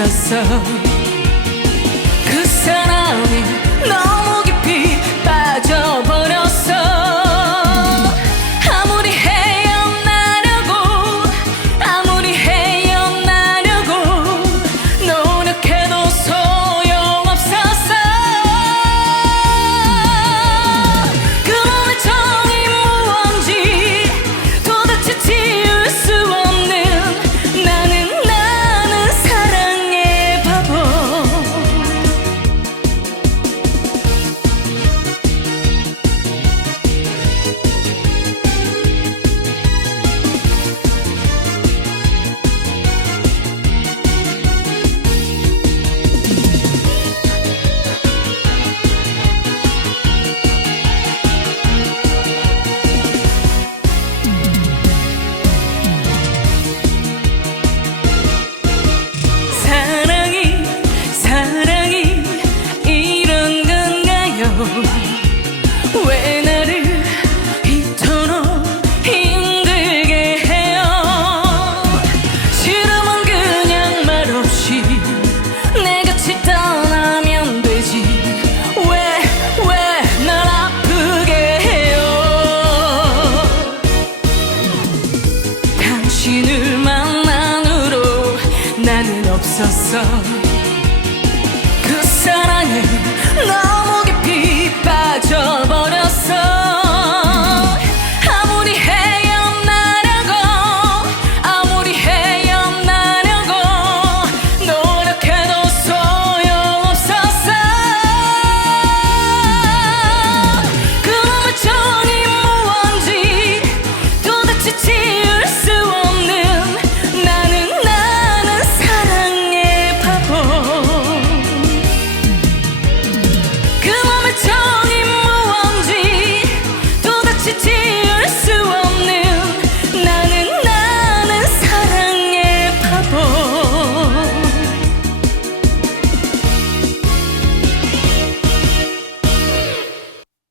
없었어. 그 사랑에 너무 깊이 빠져버렸어. 아무리 헤어나려고 아무리 헤어나려고 노력해도 소용없었어. 그 맘의 정이 무언지 도대체 지울 수 없는 나는 사랑의 바보. 사랑이 이런 건가요? 왜 나를 이토록 힘들게 해요? 싫으면 그냥 말없이 내 곁을 떠나면 되지. 왜 날 아프게 해요? 당신을 만난 후로 나는 없었어. 그 사랑에 나